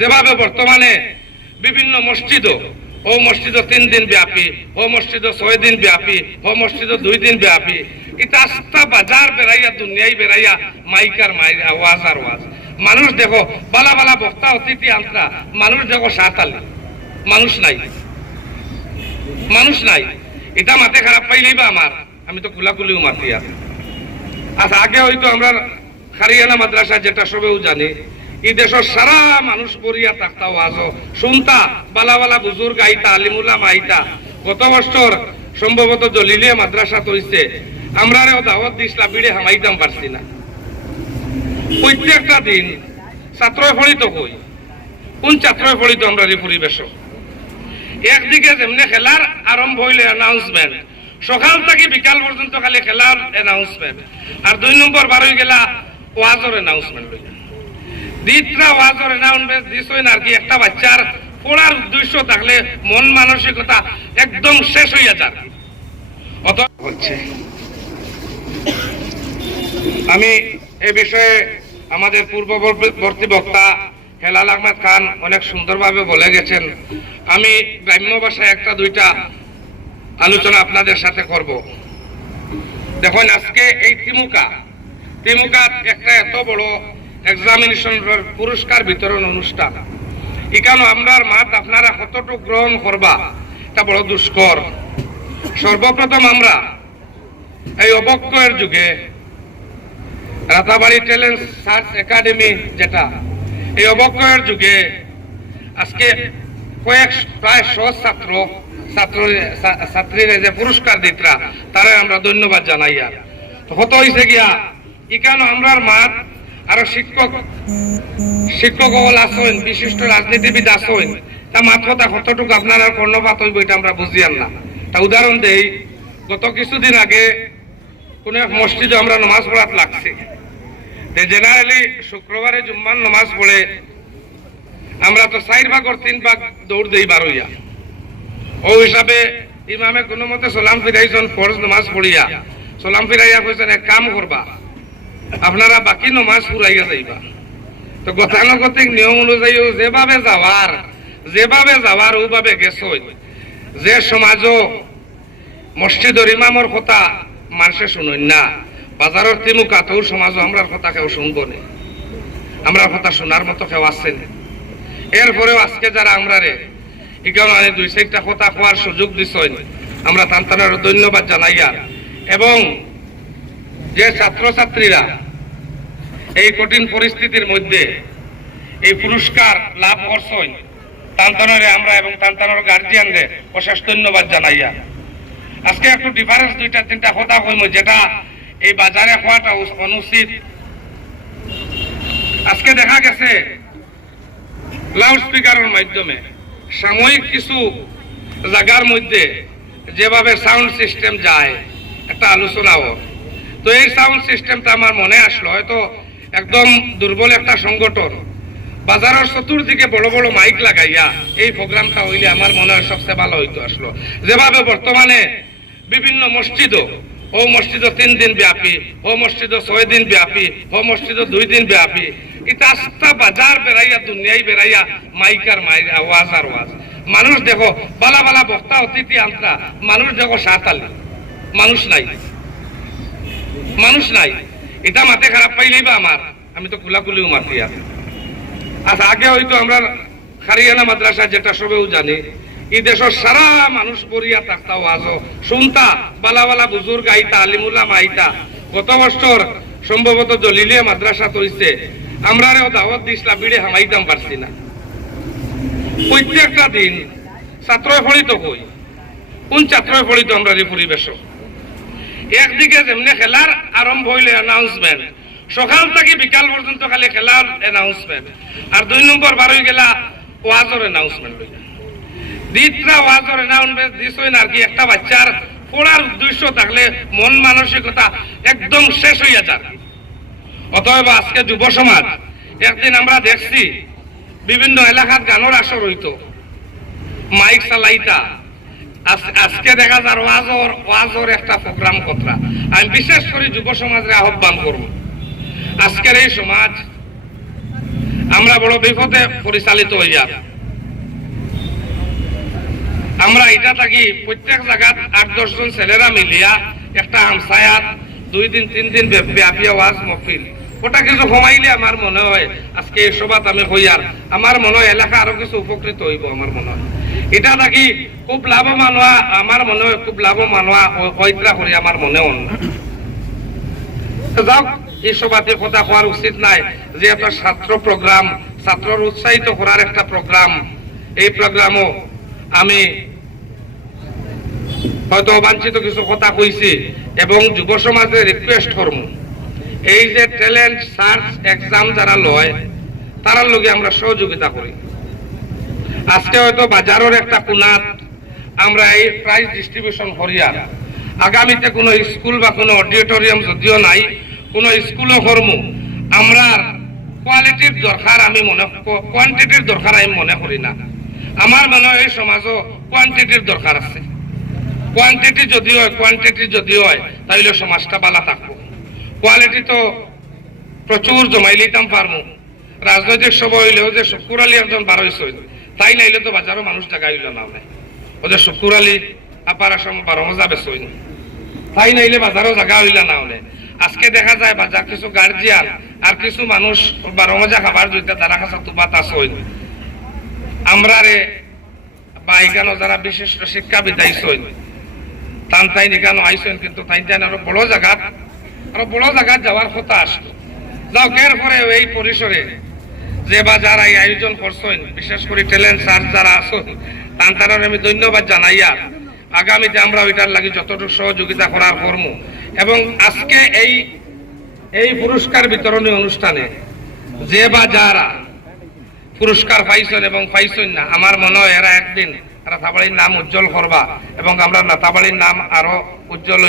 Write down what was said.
যেভাবে বর্তমানে বিভিন্ন মসজিদ ও মসজিদ 3 দিন ব্যাপী, ও মসজিদ 6 দিন ব্যাপী, ও মসজিদ 2 দিন ব্যাপী, এটা আস্তা বাজার বেড়াইয়া দুনিয়ায় বেড়াইয়া মাইকার ওয়াজ আর ওয়াজ। মানুষ দেখো বালা বালা বক্তা অতিথি আনতা, মানুষ দেখো সাতালি, মানুষ নাই, মানুষ নাই। এটা মাথে খারাপ পাইলেই বা আমার, আমি তো কুলাকুলিও মাতি আর। আচ্ছা, আগে হয়তো আমরা খারিয়ানা মাদ্রাসা যেটা সবেও জানি, এই দেশের সারা মানুষ পড়িয়া থাকতা ওয়াজ শুনতা, বালা বালা বুজুর্গ আইতা, আলিমুল্লাহ আইতা। গত বছর সম্ভবত জলিলিয়া মাদ্রাসা তৈছে, আমরা দাওয়াত দিসলা, বিড়ে হামাইতাম পারছি না। প্রত্যেকটা দিন ছাত্র ফলিত হই, কোন ছাত্র ফলিত আমরা এই পরিবেশ। একদিকে যেমনি খেলার আরম্ভ হইলে অ্যানাউন্সমেন্ট, সকাল থেকে বিকাল পর্যন্ত খালি খেলার অ্যানাউন্সমেন্ট, আর 2 নম্বর বার হয়ে গেলা ওয়াজের অ্যানাউন্সমেন্ট হইল। দ্বিতীয় ওয়াজের অ্যানাউন্সমেন্ট দিছই না আর কি, একটা বাচ্চার পড়ার উদ্দেশ্য থাকলে মন মানসিকতা একদম শেষ হইয়া যাক অত হচ্ছে। আমি এ বিষয়ে আমাদের পূর্ববর্তী বক্তা হেলাল আহমেদ খান অনেক সুন্দরভাবে বলে গেছেন। আমি গ্রাম্য ভাষায় একটা দুইটা আলোচনা আপনাদের সাথে করব। দেখুন, আজকে এই তিমুকা একটা এত বড় এক্সামিনেশন পুরস্কার বিতরণ অনুষ্ঠান, এখানে আমরার মাত আপনারা কতটুকু গ্রহণ করবা এটা বড় দুষ্কর। সর্বপ্রথম আমরা এই অবক্ষয়ের যুগে রাতাবাড়ি ট্যালেন্ট সার্চ একাডেমি, যেটা এই অবক্ষয়ের যুগে আজকে প্রায় 100 ছাত্রীরা যে পুরস্কার দিতরা, তারা আমরা ধন্যবাদ জানাই। আর হত হয়েছে গিয়া এখানে আমরার মাত আরো শিক্ষক আসেন, বিশিষ্ট রাজনীতিবিদ আসেন, তা মাত্রটা কতটুকু আপনারা কর্ণপাত হইব এটা আমরা বুঝিয়াম না। তা উদাহরণ দেই, গত কিছুদিন আগে কোন এক মসজিদে আমরা নামাজ পড়াত লাগছে। জেনারেলি শুক্রবারে জুম্মার নামাজ পড়ে আমরা তো 4 ভাগের 3 ভাগ দৌড় দেই বারোইয়া। ও হিসাবে ইমামে কোনো মতে সালাম ফিরাইছেন, ফরজ নামাজ পড়িয়া সালাম ফিরাইয়া কইছেন এক কাম করবা, আপনারা বাকি নামাজ পুরাইয়া যাইবা। তো গতানুগতিক নিয়ম অনুযায়ী যেভাবে যাওয়ার ওভাবে গেছে। যে সমাজও মসজিদের ইমামর কথা মানুষে শুনেন না, বাজারের তিমুকা তো সমাজও আমরার কথা কেউ শুনবো না, আমরার কথা শোনার মতো কেউ আসছেন। এরপরেও আজকে যারা আমরা এখানে 2-4টা কথা কোয়ার সুযোগ দিচ্ছেন, আমরা তান্তার ধন্যবাদ জানাইয়া। এবং যে ছাত্রছাত্রীরা এই কঠিন পরিস্থিতির মধ্যে এই পুরস্কার লাভ করছেন, তান্তানরে আমরা এবং তান্তানোর গার্জিয়ানদের অশেষ ধন্যবাদ জানাইয়া। আজকে একটু ডিফারেন্স 2-3টা কথা কইম, যেটা এই বাজারে হওয়াটা অনুচিত। আজকে দেখা গেছে লাউড স্পিকারের মাধ্যমে সাময়িক কিছু জায়গার মধ্যে যেভাবে সাউন্ড সিস্টেম যায়, একটা আলোচনাও। তো এই সাউন্ড সিস্টেমটা আমার মনে আসলো, হয়তো একদম দুর্বল একটা সংগঠন বাজারের চতুর্দিকে বড় বড় মাইক লাগাইয়া এই প্রোগ্রামটা হইলে আমার মনে হয় সবচেয়ে ভালো হইতো আসলো। যেভাবে বর্তমানে বিভিন্ন মসজিদ ও মসজিদ 3 দিন ব্যাপী, ও মসজিদ 6 দিন ব্যাপী, ও মসজিদ 2 দিন ব্যাপী, এটা আস্তা বাজার বেড়াইয়া দুনিয়ায় বেড়াইয়া মাইকার ওয়াজ আর ওয়াজ। মানুষ দেখো বালা বালা বক্তা অতিথি আনতা, মানুষ দেখো সাতালি, মানুষ নাই, মানুষ নাই। এটা মাথে খারাপ পাইলেই বা আমার, আমি তো কুলাকুলিও মাতি আর। আচ্ছা, আগে হয়তো আমরা খারিয়ানা মাদ্রাসা যেটা সবেও জানি, এই দেশের সারা মানুষ পড়িয়া থাকতা ওয়াজ শুনতা, বালা বালা বুজুর্গ আইতা, আলিমুল্লাহ আইতা। গত বছর সম্ভবত জলিলিয়া মাদ্রাসা তৈছে, আমরা দাওয়াত দিসলা, বিড়ে হামাইতাম পারছি না। প্রত্যেকটা দিন ছাত্র ফলিত হই, কোন ছাত্র ফলিত আমরা এই পরিবেশ। একদিকে যেমনি খেলার আরম্ভ হইলে অ্যানাউন্সমেন্ট, সকাল থেকে বিকাল পর্যন্ত খালি খেলার অ্যানাউন্সমেন্ট, আর 2 নম্বর বার হয়ে গেলা ওয়াজের অ্যানাউন্সমেন্ট হইল। দ্বিতীয় ওয়াজের অ্যানাউন্সমেন্ট দিছই না আর কি, একটা বাচ্চার পড়ার উদ্দেশ্য থাকলে মন মানসিকতা একদম শেষ হইয়া যাক। অতএব আজকে যুব সমাজ, একদিন আমরা দেখছি বিভিন্ন এলাকার গানের আসর হইতো, মাইক চালাইতা। আজকে দেখা যার ওয়াজর একটা প্রোগ্রাম কথা। আমি বিশেষ করে যুব সমাজের আহ্বান করব, আজকের এই সমাজ আমরা বড় বিপদে পরিচালিত হইয়া। আমরা এটা থাকি প্রত্যেক জায়গাত 8-10 জন ছেলেরা মিলিয়া একটা হামসায়াত 2 দিন 3 দিন ব্যাপী ওয়াজ মহফিল ওটা কিছু কমাইলে আমার মনে হয় আজকে এই সভাত আমি হইয়ার আমার মনে হয় এলাকা আরো কিছু উপকৃত হইব। আমার মনে হয় এটা থাকি খুব লাভবান হওয়া, আমার মনে হয় খুব লাভবান হওয়া হইত্রা করি আমার মনে হয় না। যাও এই সভাতে কথা হওয়ার উচিত নাই যে একটা ছাত্র প্রোগ্রাম, ছাত্রর উৎসাহিত করার একটা প্রোগ্রাম, এই প্রোগ্রামও আমি হয়তো অবাঞ্ছিত কিছু কথা কইছি এবং যুব সমাজে রিকোয়েস্ট করব এই যে ট্যালেন্ট সার্চ এক্সাম যারা লয় তারার লগে আমরা সহযোগিতা করি। আজকে হয়তো বাজারের একটা কোণাত আমরা এই প্রাইজ ডিস্ট্রিবিউশন করিয়া আগামীতে কোনো স্কুল বা কোনো অডিটোরিয়াম যদিও নাই কোনো স্কুলও কর্ম আমরা কোয়ালিটির দরকার আমি মনে কোয়ান্টিটির দরকার আমি মনে করি না। আমার মনে হয় এই সমাজও কোয়ান্টিটির দরকার আছে। কোয়ান্টিটি যদি হয় কোয়ান্টিটি যদি হয় তাহলে সমাজটা ভালো থাকবো। কোয়ালিটি তো প্রচুর জমাই লিতাম পারবো। রাজনৈতিক সভা হইলেও যে শুকুর আলী একজন 12 তাই নাইলে তো বাজারও মানুষ জায়গা হইল না ওদের শুকুর আলী আপার আসাম 12 মজা বেসইনি তাই নাইলে বাজারও জায়গা হইল না হলে আজকে দেখা যায় বাজার কিছু গার্জিয়ান আর কিছু মানুষ 12 মজা খাবার জইতে তারা কাছে তুপাত আসই আমরা রে বা এখানে যারা বিশিষ্ট শিক্ষাবিদ আইসই তান তাই এখানে আইসেন কিন্তু তাই আরো বড় জায়গা যাওয়ার কথা আসলো। যাও এর পরে এই পরিসরে যে বা যারা এই আয়োজন করছেন বিশেষ করে ট্যালেন্ট সার্চ যারা আসুন তার আমি ধন্যবাদ জানাইয়া আগামীতে আমরা ওইটার লাগি যতটুকু সহযোগিতা করার কর্ম এবং আজকে এই পুরস্কার বিতরণী অনুষ্ঠানে যে বা যারা পুরস্কার পাইছেন এবং পাইছেন না আমার মনে হয় এরা একদিন নাতাবাড়ির নাম উজ্জ্বল করবা এবং আমরা নাতাবাড়ির নাম আরো উজ্জ্বল